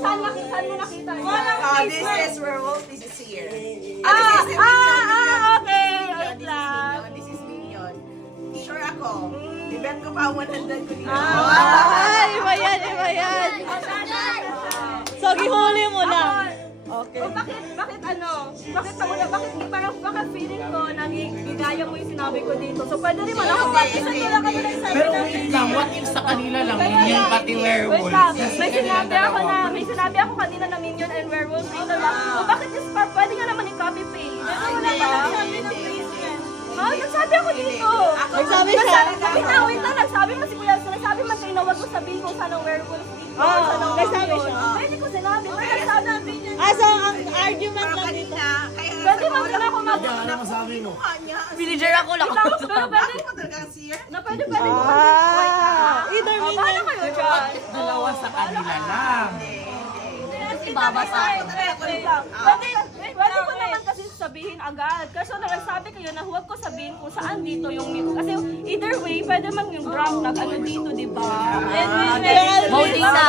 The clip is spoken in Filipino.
Saan mo nakita yun? This is werewolf, this is here. Okay. Wait lang. This is Minion. Sure ako. I-bet ko pa 100 ko dito. Iba yan. So, gihuli mo lang. Okay. O bakit baka feeling ko nagigaya mo yung sinabi ko dito. So pwede rin ako Pero wait lang, what if sa kanila lang, Minion pati werewolf? Wait lang, may sinabi ako kanina na Minion and werewolf dito lang. O bakit is pwede nga naman i-copy paste? Wala ba? Nagsabi ako dito. Nagsabi siya. Wait lang, nagsabi mo si Kuya, nagsabi mo sa'yo na wag mo sabihin kung saan ang werewolf dito. nagsabi siya. Pwede ko sinabi, pero nagsabi. So, ang argument lang dito. Pwede man sila ako mag... Ano masabi mo? Villager ako lang. Pero pwede, Ako talaga siya. na pwede mo. Either Bahala Minion. kayo dyan. Dalawa sa kanila lang. Ibabasa. Pwede ko naman kasi sabihin agad. Kaso nagsabi kayo na huwag ko sabihin kung saan dito yung kasi either way, pwede man yung drunk nag-ano dito, di ba? Voting na